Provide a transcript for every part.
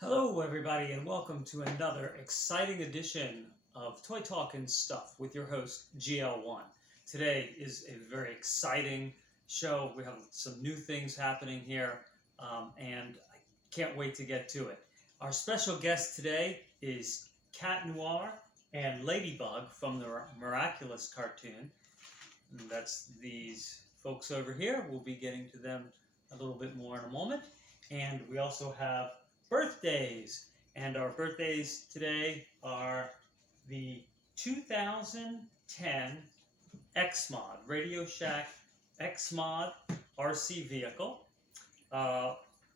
Hello everybody and welcome to another exciting edition of Toy Talk and Stuff with your host GL1. Today is a very exciting show. We have some new things happening here and I can't wait to get to it. Our special guest today is Cat Noir and Ladybug from the Miraculous cartoon. And that's these folks over here. We'll be getting to them a little bit more in a moment. And we also have birthdays. And our birthdays today are the 2010 X-Mod, Radio Shack X-Mod RC vehicle.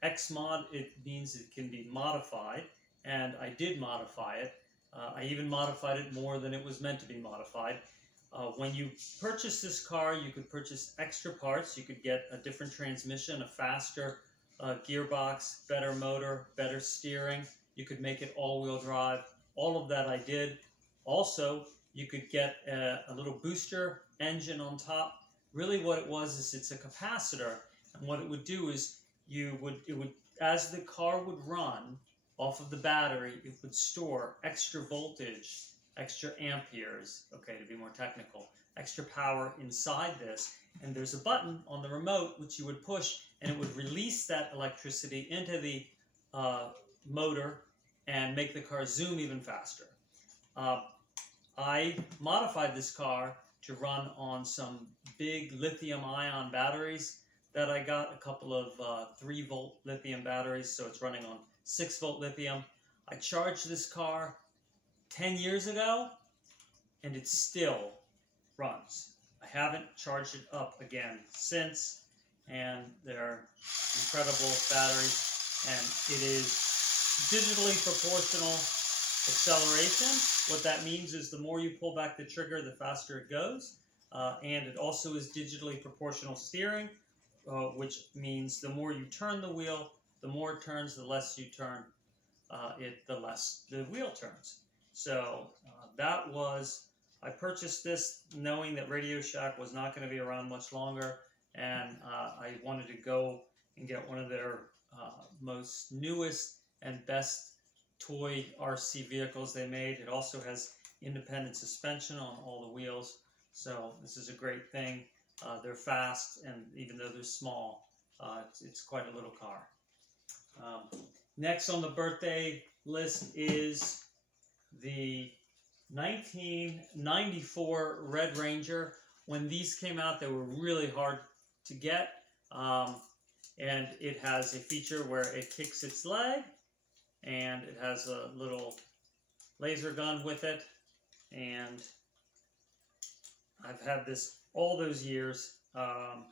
X-Mod, it means it can be modified, and I did modify it. I even modified it more than it was meant to be modified. When you purchase this car, you could purchase extra parts. You could get a different transmission, a faster gearbox, better motor, better steering. You could make it all-wheel drive. All of that I did. Also, you could get a little booster engine on top. Really what it was is it's a capacitor, and what it would do is it would as the car would run off of the battery, it would store extra voltage, extra amperes, okay, to be more technical, extra power inside this. And there's a button on the remote which you would push, and it would release that electricity into the motor and make the car zoom even faster. I modified this car to run on some big lithium-ion batteries that I got, a couple of 3-volt lithium batteries, so it's running on 6-volt lithium. I charged this car 10 years ago, and it still runs. I haven't charged it up again since, and they're incredible batteries, and it is digitally proportional acceleration. What that means is the more you pull back the trigger, the faster it goes, and it also is digitally proportional steering, which means the more you turn the wheel, the more it turns, the less you turn it, the less the wheel turns. So I purchased this knowing that Radio Shack was not going to be around much longer, and I wanted to go and get one of their most newest and best toy RC vehicles they made. It also has independent suspension on all the wheels, so this is a great thing. They're fast, and even though they're small, it's quite a little car. Next on the birthday list is the 1994 Red Ranger. When these came out, they were really hard to get, and it has a feature where it kicks its leg, and it has a little laser gun with it, and I've had this all those years, and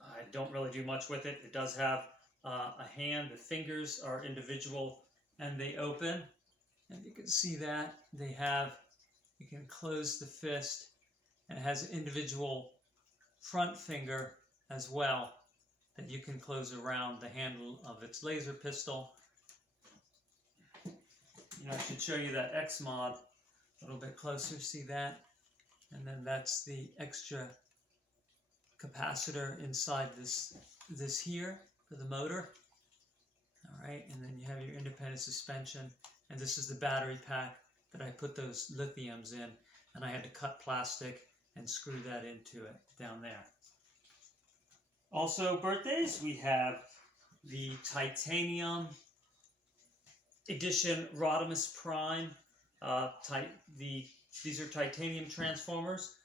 I don't really do much with it. It does have a hand. The fingers are individual, and they open, and you can see that you can close the fist, and it has an individual front finger as well that you can close around the handle of its laser pistol. I should show you that X-Mod a little bit closer. See that? And then that's the extra capacitor inside this here for the motor. All right, and then you have your independent suspension, and this is the battery pack that I put those lithiums in, and I had to cut plastic and screw that into it down there. Also birthdays, we have the Titanium Edition Rodimus Prime. These are titanium transformers.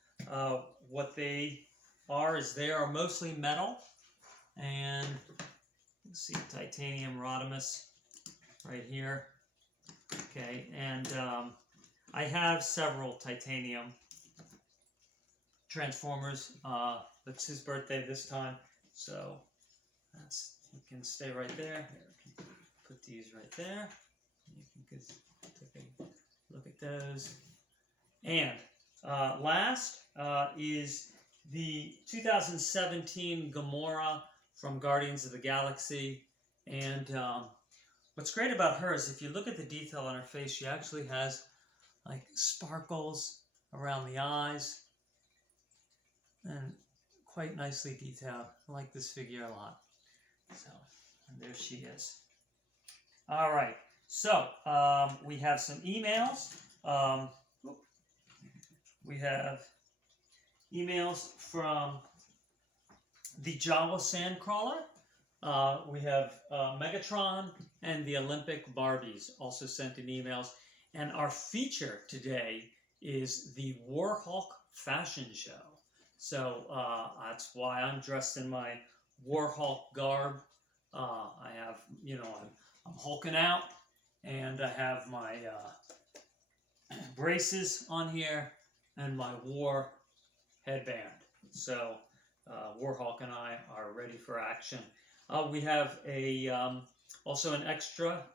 What they are is they are mostly metal, and let's see, titanium Rodimus right here. Okay, and I have several titanium transformers. It's his birthday this time, so you can stay right there. Here, put these right there. You can take a look at those. And last is the 2017 Gamora from Guardians of the Galaxy. And what's great about her is if you look at the detail on her face, she actually has like sparkles around the eyes and quite nicely detailed. I like this figure a lot. So And there she is. All right. So, we have some emails. We have emails from the Jawa Sandcrawler. We have Megatron and the Olympic Barbies also sent in emails. And our feature today is the Warhawk fashion show. So that's why I'm dressed in my Warhawk garb. I have, I'm hulking out, and I have my braces on here and my war headband. So Warhawk and I are ready for action. We have also an extra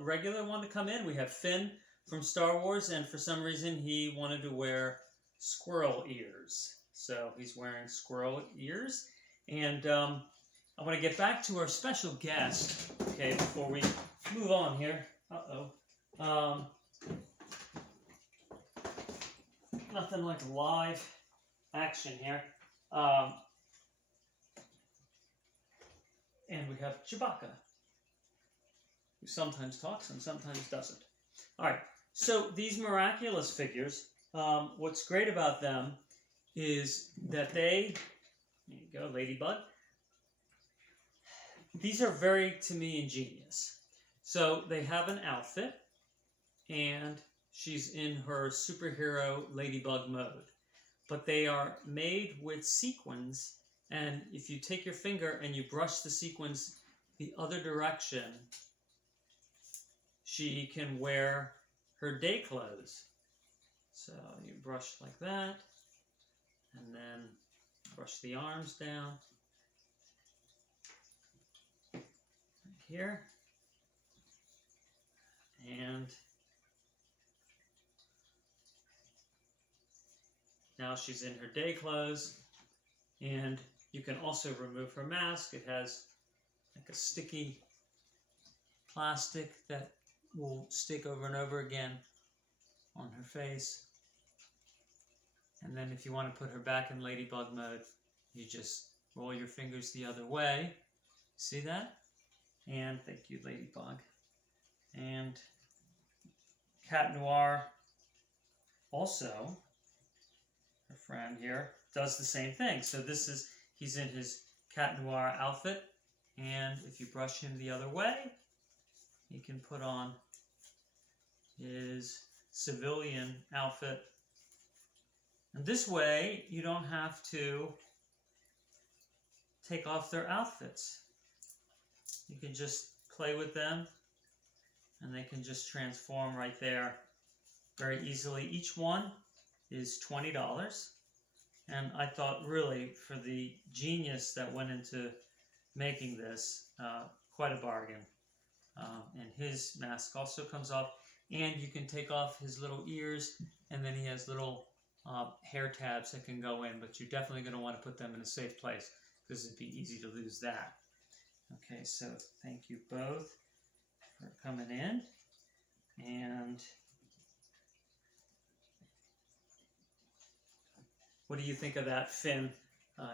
regular one to come in. We have Finn from Star Wars, and for some reason he wanted to wear squirrel ears. So he's wearing squirrel ears. And I want to get back to our special guest, okay, before we move on here. Nothing like live action here. And we have Chewbacca, who sometimes talks and sometimes doesn't. All right, so these Miraculous figures, what's great about them is that there you go, Ladybug. These are very, to me, ingenious. So they have an outfit, and she's in her superhero Ladybug mode. But they are made with sequins, and if you take your finger and you brush the sequins the other direction, she can wear her day clothes. So you brush like that, and then brush the arms down. Here. And now she's in her day clothes. And you can also remove her mask. It has like a sticky plastic that will stick over and over again on her face. And then if you want to put her back in Ladybug mode, you just roll your fingers the other way. See that? And thank you, Ladybug. And Cat Noir also, her friend here, does the same thing. So he's in his Cat Noir outfit, and if you brush him the other way, he can put on his civilian outfit. And this way, you don't have to take off their outfits. You can just play with them, and they can just transform right there very easily. Each one is $20. And I thought, really, for the genius that went into making this, quite a bargain. And his mask also comes off, and you can take off his little ears, and then he has little hair tabs that can go in, but you're definitely going to want to put them in a safe place, because it'd be easy to lose that. Okay, so thank you both for coming in. And what do you think of that, Finn?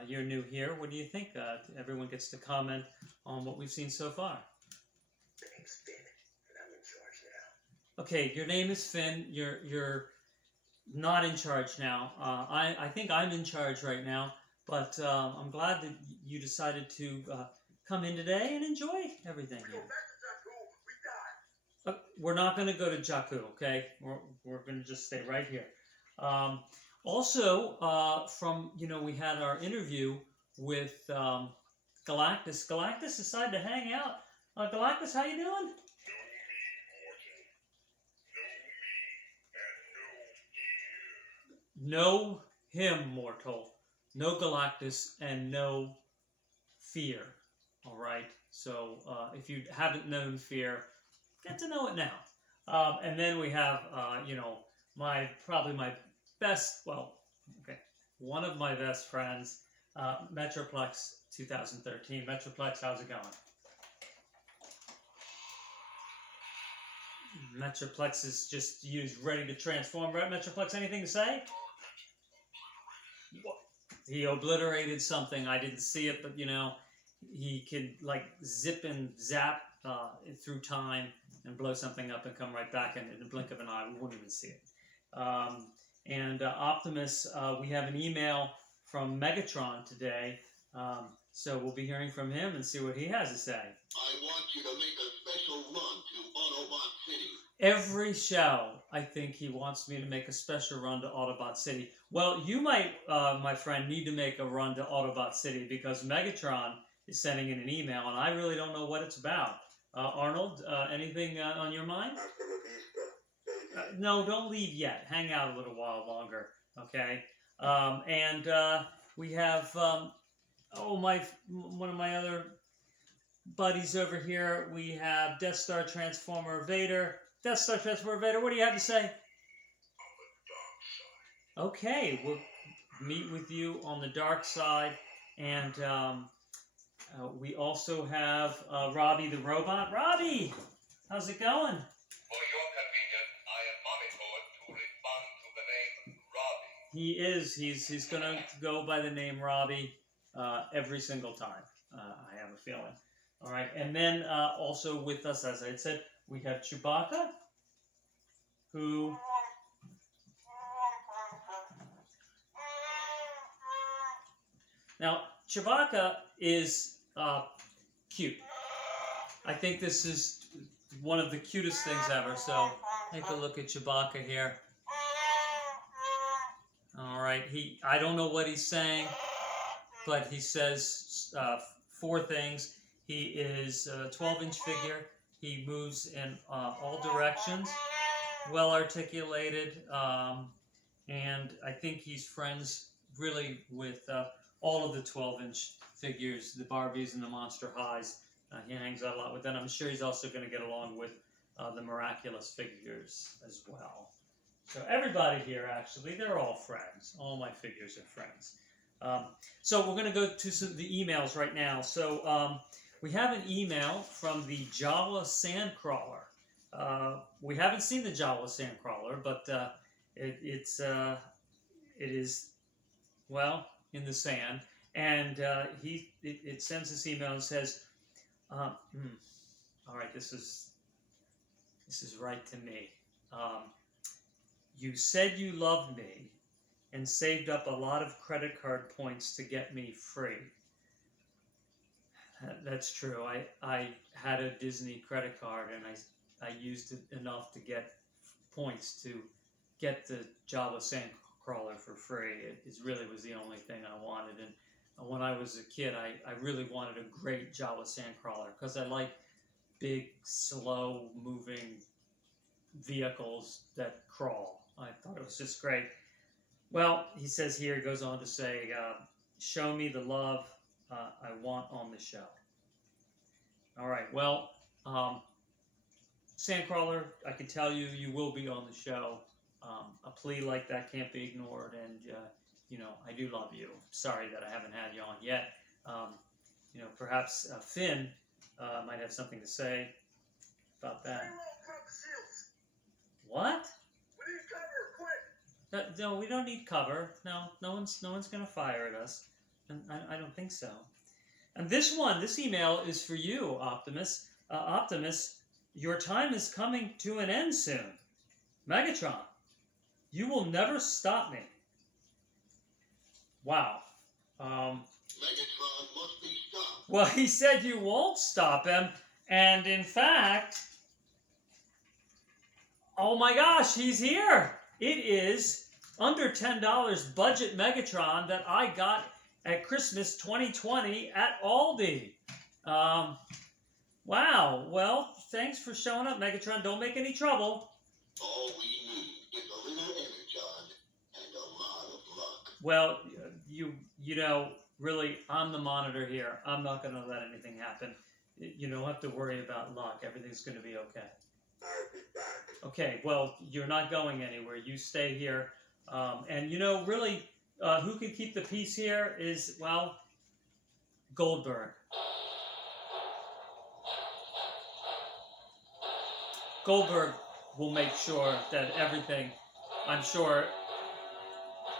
You're new here. What do you think? Everyone gets to comment on what we've seen so far. My name's Finn, and I'm in charge now. Okay, your name is Finn. You're not in charge now. I think I'm in charge right now, but I'm glad that you decided to come in today and enjoy everything here. We're not going to go to Jakku, okay? We're going to just stay right here. Also, we had our interview with Galactus. Galactus decided to hang out. Galactus, how you doing? Know him, mortal. No Galactus and no fear. All right. So if you haven't known fear, get to know it now. And then we have, probably my best, one of my best friends, Metroplex 2013. Metroplex, how's it going? Metroplex is just used, ready to transform. Right, Metroplex, anything to say? He obliterated something. I didn't see it, but, he could like zip and zap through time and blow something up and come right back, and in the blink of an eye, we won't even see it. And Optimus, we have an email from Megatron today, so we'll be hearing from him and see what he has to say. I want you to make a special run to Autobot City. Every show, I think he wants me to make a special run to Autobot City. Well, you might, my friend, need to make a run to Autobot City because Megatron is sending in an email, and I really don't know what it's about. Arnold, anything on your mind? No, don't leave yet. Hang out a little while longer, okay? We have, one of my other buddies over here. We have Death Star Transformer Vader. Death Star Transformer Vader, what do you have to say? Okay, we'll meet with you on the dark side. And we also have Robbie the Robot. Robbie, how's it going? For your convenience, I am monitored to respond to the name Robbie. He is. He's going to go by the name Robbie every single time, I have a feeling. All right, and then also with us, as I had said, we have Chewbacca, who... Now, Chewbacca is cute. I think this is one of the cutest things ever, so take a look at Chewbacca here. All right, I don't know what he's saying, but he says 4 things. He is a 12-inch figure. He moves in all directions, well articulated, and I think he's friends really with all of the 12-inch figures, the Barbies and the Monster Highs. He hangs out a lot with them. I'm sure he's also going to get along with the Miraculous Figures as well. So everybody here, actually, they're all friends. All my figures are friends. So we're going to go to some of the emails right now. So we have an email from the Jawa Sandcrawler. We haven't seen the Jawa Sandcrawler, but it is, well, in the sand. And it sends this email and says, all right, this is right to me. You said you loved me and saved up a lot of credit card points to get me free. That's true. I had a Disney credit card and I used it enough to get points to get the Java Sandcrawler for free. It really was the only thing I wanted. And when I was a kid, I really wanted a great Java Sandcrawler because I like big, slow-moving vehicles that crawl. I thought it was just great. Well, he says here, he goes on to say, show me the love I want on the show. All right, well, Sandcrawler, I can tell you, you will be on the show. A plea like that can't be ignored, and, you know, I do love you. Sorry that I haven't had you on yet. You know, perhaps Finn might have something to say about that. What? We need cover, quick! No, we don't need cover. No one's going to fire at us. And I don't think so. And this email is for you, Optimus. Optimus, your time is coming to an end soon. Megatron, you will never stop me. Wow. Megatron must be stopped. Well, he said you won't stop him. And in fact, oh my gosh, he's here. It is under $10 budget Megatron that I got at Christmas 2020 at Aldi. Wow. Well, thanks for showing up, Megatron. Don't make any trouble. All we need is a little energon and a lot of luck. Well, you know, really, I'm the monitor here. I'm not going to let anything happen. You don't have to worry about luck. Everything's going to be okay. I'll be back. Okay, well, you're not going anywhere. You stay here. And, you know, really, who can keep the peace here is, well, Goldberg. Goldberg will make sure that everything, I'm sure,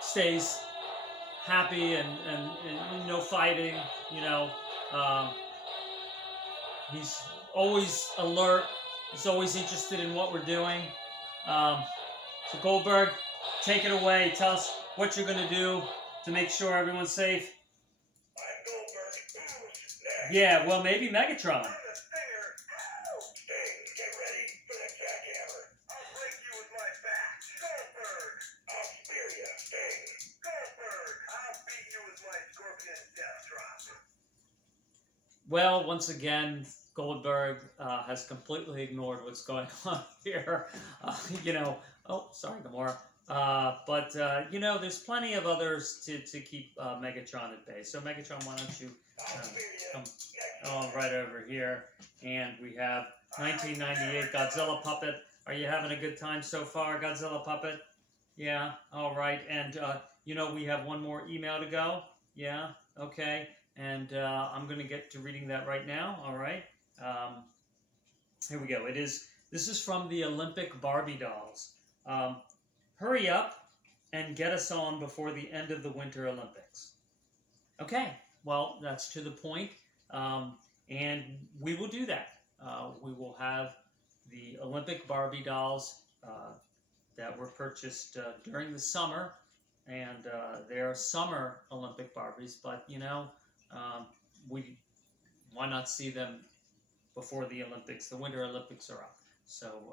stays happy and no fighting, you know. He's always alert. He's always interested in what we're doing. So Goldberg, take it away. Tell us what you're going to do to make sure everyone's safe. I'm Goldberg. Next. Yeah, well, maybe Megatron. I'm a stinger. Sting, get ready for the jackhammer. I'll break you with my back. Goldberg. I'll spear you. Sting. Goldberg. I'll beat you with my scorpion death drop. Well, once again, Goldberg has completely ignored what's going on here. Oh, sorry, Gamora. You know, there's plenty of others to keep Megatron at bay. So, Megatron, why don't you come right over here? And we have 1998 Godzilla Puppet. Are you having a good time so far, Godzilla Puppet? Yeah, all right. And, you know, we have one more email to go. Yeah, okay. And I'm going to get to reading that right now. All right. Here we go. This is from the Olympic Barbie dolls. Hurry up and get us on before the end of the Winter Olympics. Okay. Well, that's to the point. And we will do that. We will have the Olympic Barbie dolls that were purchased during the summer. And they're summer Olympic Barbies. But, you know, why not see them before the Olympics? The Winter Olympics are up. So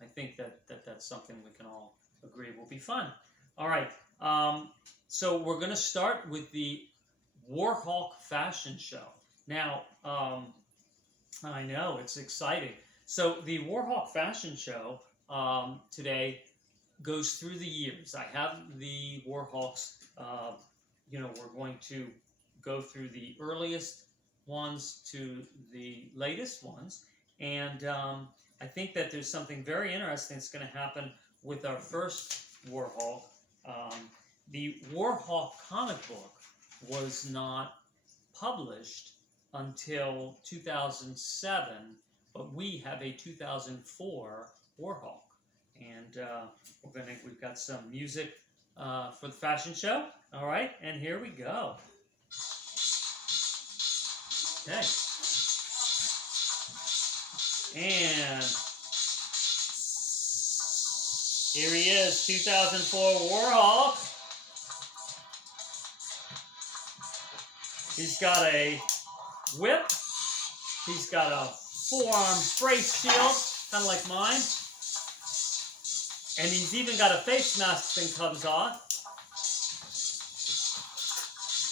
I think that's something we can all agree will be fun. All right. So we're going to start with the Warhawk fashion show. Now, I know, it's exciting. So the Warhawk fashion show today goes through the years. I have the Warhawks, we're going to go through the earliest ones to the latest ones. And I think that there's something very interesting that's going to happen with our first Warhawk. The Warhawk comic book was not published until 2007, but we have a 2004 Warhawk. And we've got some music for the fashion show. All right, and here we go. Okay. And here he is, 2004 Warhawk. He's got a whip. He's got a four-arm brace shield, kind of like mine. And he's even got a face mask that comes off.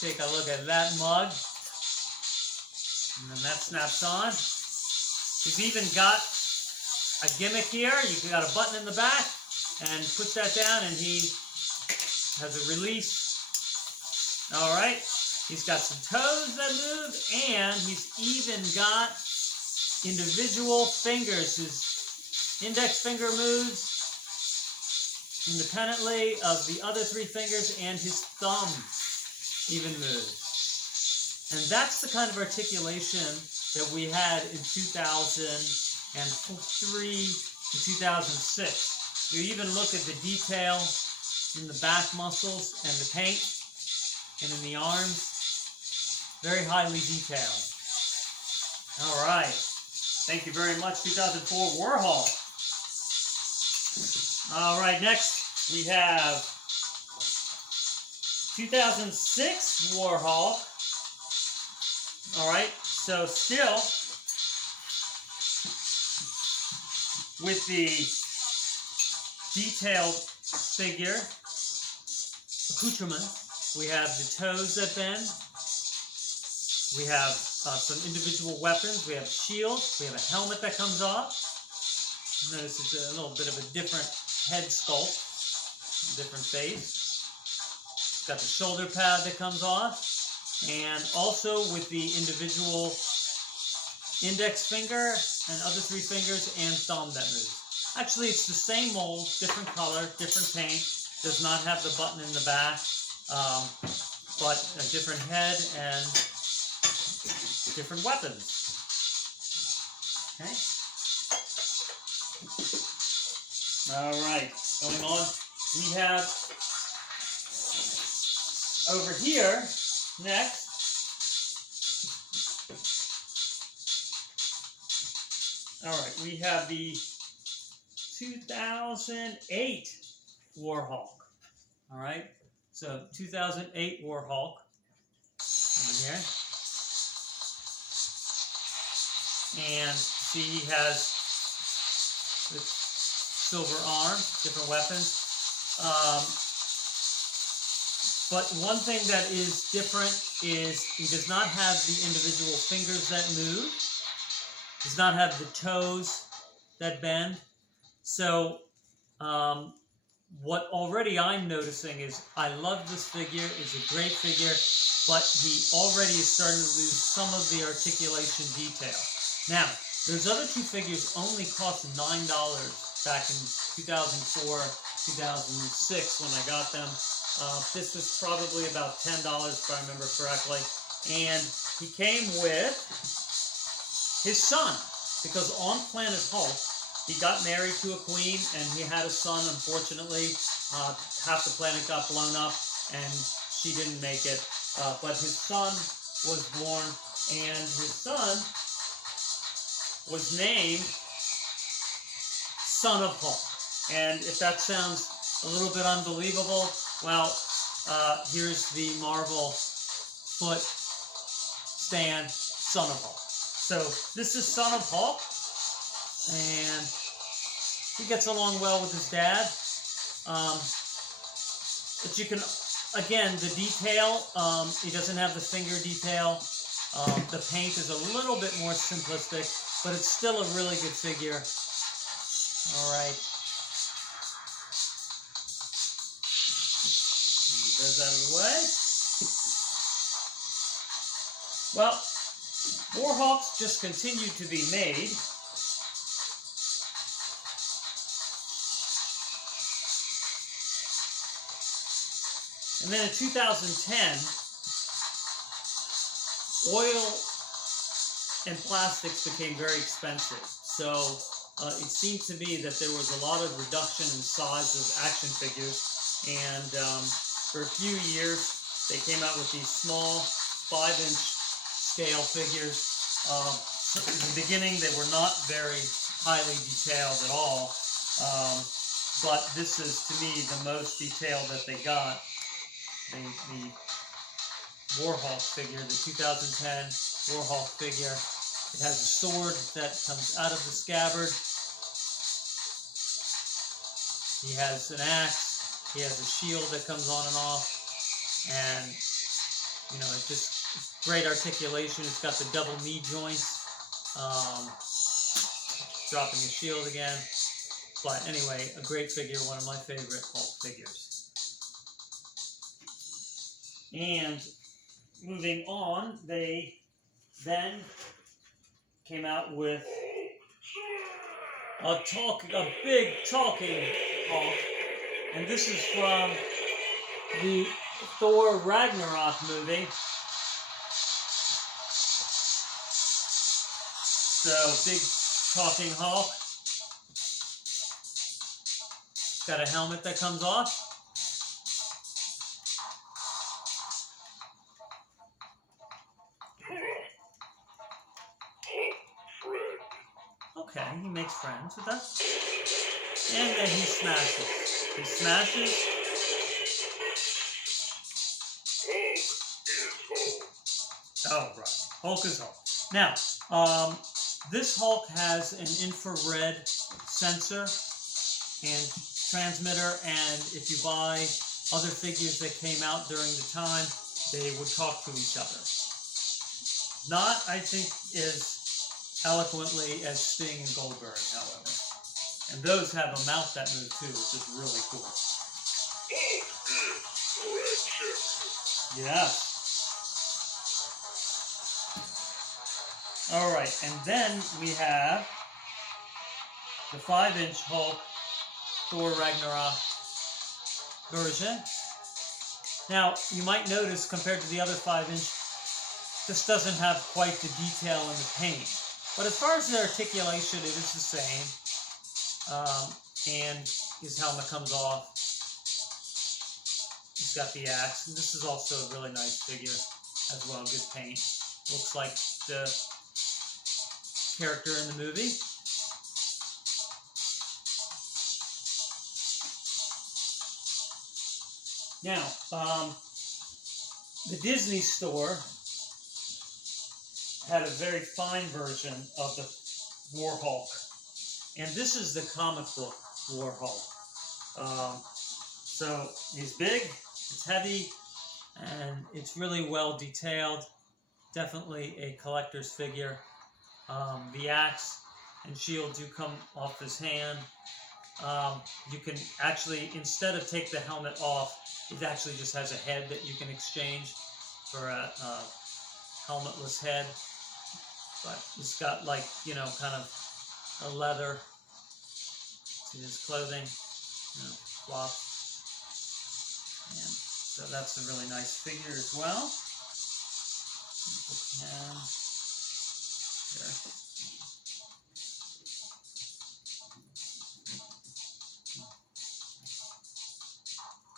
Take a look at that mug. And then that snaps on. He's even got a gimmick here. You've got a button in the back. And push that down and he has a release. Alright. He's got some toes that move. And he's even got individual fingers. His index finger moves independently of the other three fingers. And his thumb even moves. And that's the kind of articulation that we had in 2003 and 2006. You even look at the detail in the back muscles and the paint and in the arms. Very highly detailed. All right. Thank you very much, 2004 Warhol. All right, next we have 2006 Warhol. All right, so still with the detailed figure accoutrement, we have the toes that bend. We have some individual weapons. We have a shield. We have a helmet that comes off. Notice it's a little bit of a different head sculpt, different face. It's got the shoulder pad that comes off. And also with the individual index finger and other three fingers and thumb that moves. Actually, it's the same mold, different color, different paint. Does not have the button in the back, but a different head and different weapons. Okay. All right. Going on, we have over here. Next, All right, we have the 2008 Warhawk. All right, so 2008 Warhawk over here. And see, he has the silver arm, different weapons. But one thing that is different is he does not have the individual fingers that move. Does not have the toes that bend. So what already I'm noticing is I love this figure. It's a great figure, but he already is starting to lose some of the articulation detail. Now, those other two figures only cost $9 back in 2004, 2006 when I got them. This was probably about $10 if I remember correctly. And he came with his son, because on Planet Hulk, he got married to a queen and he had a son. Unfortunately, half the planet got blown up and she didn't make it. But his son was born, and his son was named Son of Hulk. And if that sounds a little bit unbelievable, well, here's the Marvel foot stand Son of Hulk. So this is Son of Hulk, and he gets along well with his dad. But you can, again, the detail, he doesn't have the finger detail. The paint is a little bit more simplistic, but it's still a really good figure. All right. Move those out of the way. Well, Warhawks just continue to be made. And then in 2010, oil and plastics became very expensive. So it seemed to me that there was a lot of reduction in size of action figures. And for a few years, they came out with these small 5-inch scale figures. In the beginning, they were not very highly detailed at all. But this is, to me, the most detailed that they got. The Warhawk figure, the 2010 Warhawk figure. It has a sword that comes out of the scabbard. He has an axe. He has a shield that comes on and off. And, you know, it's just great articulation. It's got the double knee joints. Dropping his shield again. But anyway, a great figure, one of my favorite Hulk figures. And moving on, they then came out with a big talking Hulk, and this is from the Thor Ragnarok movie. So, big talking Hulk. Got a helmet that comes off. Okay, he makes friends with us. And then he smashes. He smashes. Oh, right. Hulk is Hulk. Now, this Hulk has an infrared sensor and transmitter, and if you buy other figures that came out during the time, they would talk to each other. Not, I think, as eloquently as Sting and Goldberg, however. And those have a mouth that moves too, which is really cool. Yeah. Alright, and then we have the 5-inch Hulk Thor Ragnarok version. Now, you might notice, compared to the other 5-inch, this doesn't have quite the detail in the paint. But as far as the articulation, it is the same. And his helmet comes off. He's got the axe. And this is also a really nice figure as well. Good paint. Looks like the character in the movie. Now, the Disney store had a very fine version of the Warhawk, and this is the comic book Warhol. So he's big, it's heavy, and it's really well detailed. Definitely a collector's figure. The axe and shield do come off his hand. You can actually, instead of take the helmet off, it actually just has a head that you can exchange for a helmetless head. But it's got, like, you know, kind of a leather to his clothing, you know, flops. And so that's a really nice figure as well. And here.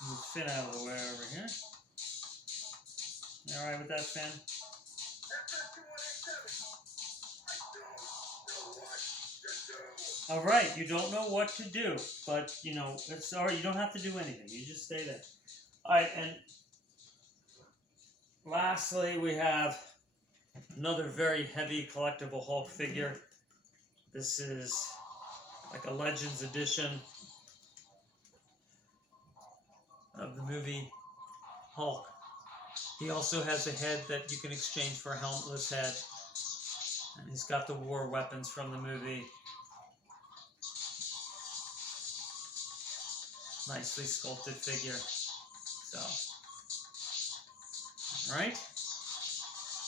Move Finn out of the way over here. You alright with that, Finn? Alright, you don't know what to do, but, you know, it's alright, you don't have to do anything, you just stay there. Alright, and lastly, we have another very heavy collectible Hulk figure. This is like a Legends edition of the movie Hulk. He also has a head that you can exchange for a helmetless head. And he's got the war weapons from the movie. Nicely sculpted figure. So, alright. You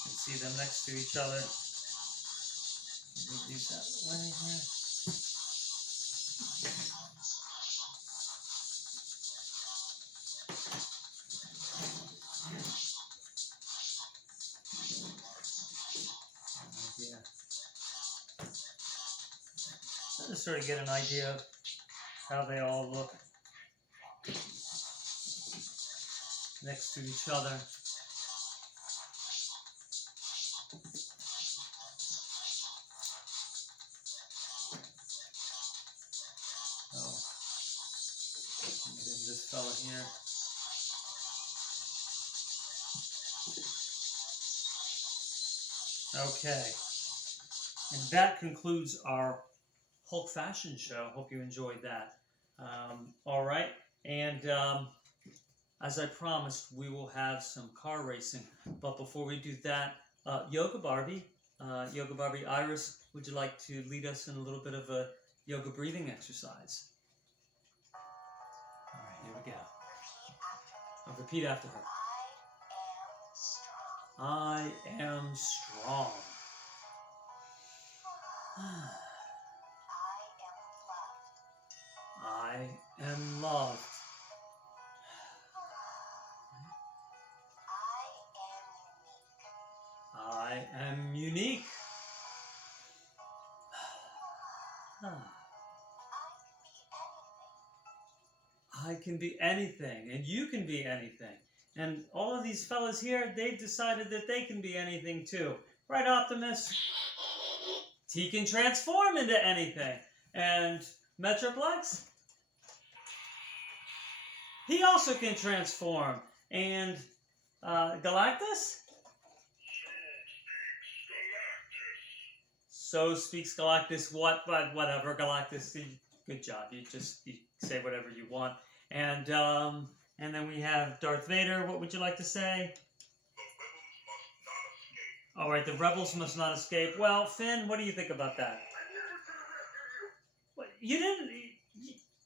can see them next to each other. Move these out of the way here. Just sort of get an idea of how they all look next to each other. Oh, this fella here. Okay, and that concludes our Hulk fashion show. Hope you enjoyed that. All right, and as I promised, we will have some car racing. But before we do that, Yoga Barbie Iris, would you like to lead us in a little bit of a yoga breathing exercise? All right, here we go. I'll repeat after her. I am strong. I am loved. I am unique. I can be anything, and you can be anything. And all of these fellas here, they've decided that they can be anything too. Right, Optimus? He can transform into anything. And Metroplex? He also can transform. And Galactus? So speaks Galactus. What? But whatever, Galactus. Good job. You say whatever you want. And then we have Darth Vader. What would you like to say? All right, the rebels must not escape. Well, Finn, what do you think about that? What, you didn't.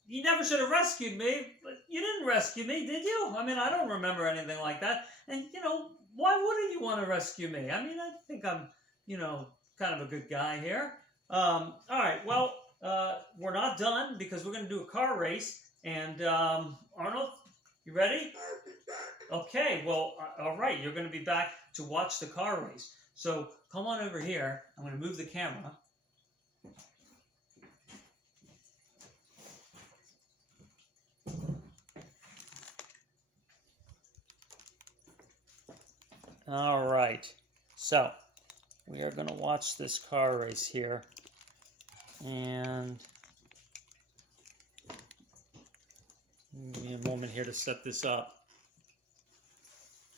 You never should have rescued me. But you didn't rescue me, did you? I mean, I don't remember anything like that. And why wouldn't you want to rescue me? I mean, I think I'm, kind of a good guy here. All right. Well, we're not done because we're going to do a car race. And Arnold, you ready? Okay, well, all right, you're going to be back to watch the car race. So come on over here. I'm going to move the camera. All right, so we are going to watch this car race here. And give me a moment here to set this up.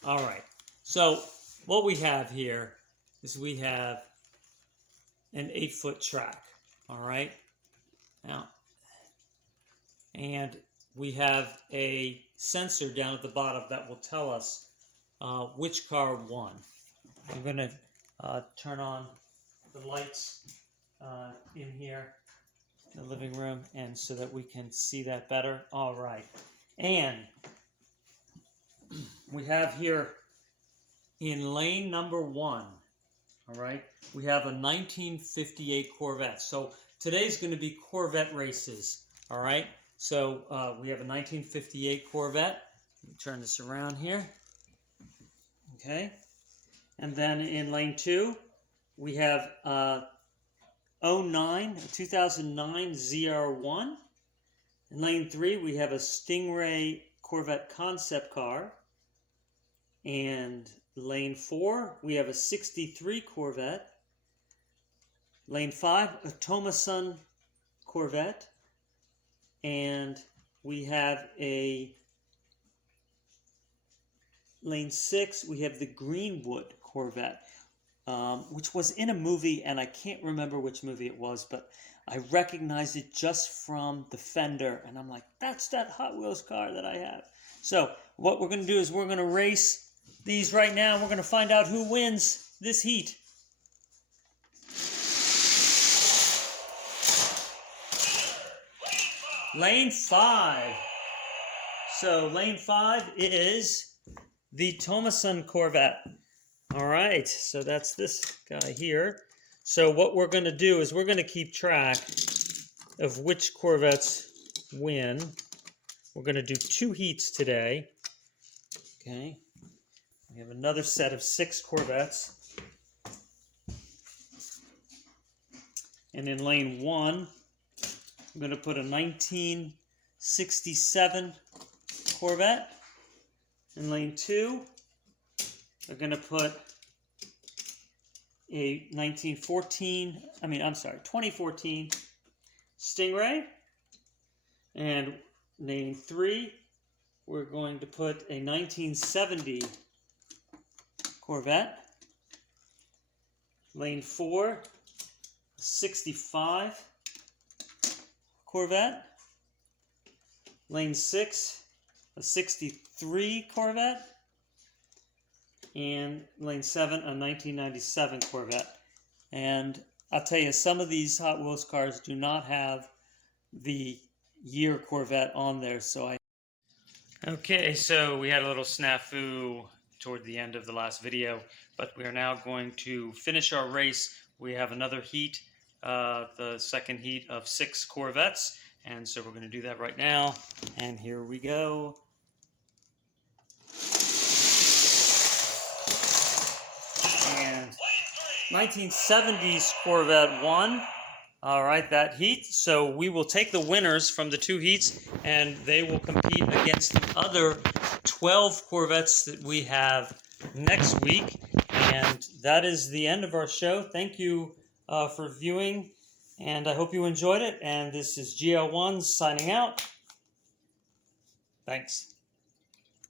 All right. So what we have here is we have an 8-foot track. All right. Now, and we have a sensor down at the bottom that will tell us which car won. I'm going to turn on the lights in here in the living room, and so that we can see that better. All right. And we have here in lane number 1, all right, we have a 1958 Corvette. So today's going to be Corvette races, all right? So we have a 1958 Corvette. Let me turn this around here. Okay. And then in lane 2, we have 2009 ZR1. In lane 3, we have a Stingray Corvette concept car. And lane 4, we have a 63 Corvette. Lane 5, a Thomason Corvette. And we have a lane 6, we have the Greenwood Corvette, which was in a movie, and I can't remember which movie it was, but I recognized it just from the fender, and I'm like, that's that Hot Wheels car that I have. So what we're going to do is we're going to race these right now, and we're going to find out who wins this heat. Lane 5. So lane 5 is the Thomason Corvette. All right, so that's this guy here. So what we're going to do is we're going to keep track of which Corvettes win. We're going to do 2 heats today. Okay. We have another set of 6 Corvettes. And in lane 1, I'm going to put a 1967 Corvette. In lane 2, we're going to put a 2014 Stingray. And lane 3, we're going to put a 1970 Corvette. Lane 4, a 65 Corvette. Lane 6, a 63 Corvette. And lane 7, a 1997 Corvette. And I'll tell you, some of these Hot Wheels cars do not have the year Corvette on there, so Okay, so we had a little snafu toward the end of the last video, but we are now going to finish our race. We have another heat, the second heat of 6 Corvettes, and so we're going to do that right now. And here we go. And 1970s Corvette won. All right, that heat. So we will take the winners from the 2 heats, and they will compete against the other 12 Corvettes that we have next week. And that is the end of our show. Thank you for viewing, and I hope you enjoyed it. And this is GL1 signing out. Thanks.